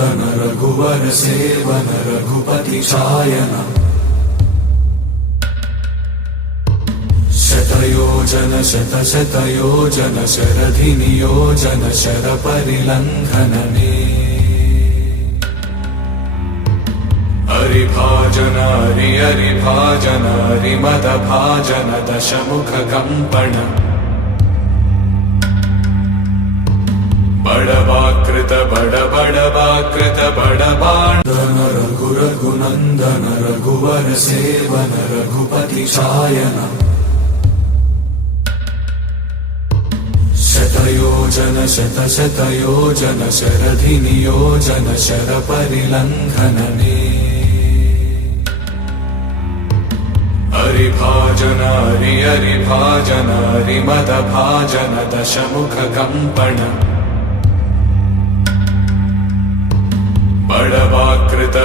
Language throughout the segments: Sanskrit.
रघुनन्दन रघुवर सेवन रघुपति शायन शतयोजन शतशतयोजन शरधि नियोजन शरपरिलङ्घनने हरिभाजन हरिभाजन हरिमदभाजन दशमुख कंपन बड़वाकृत बड़बाण रघु रघुनन्दन रघुवर सेवन रघुपति शायन शतयोजन शतशतयोजन शरधि नियोजन शरपरिलङ्घनने हरिभाजन हरिभाजन हरिमदभाजन दशमुख कंपन बड़वाकृत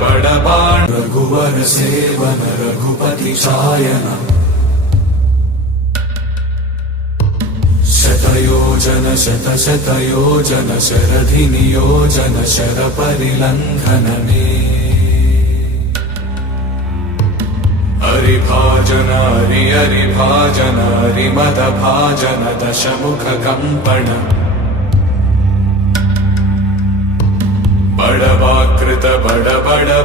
बड़बाण रघुवर सेवन रघुपति शायन शतयोजन शतशतयोजन शरधि नियोजन शरपरिलङ्घनने हरिभाजन हरिभाजन हरिमदभाजन दशमुख कंपन बड़वाकृत बड़बाण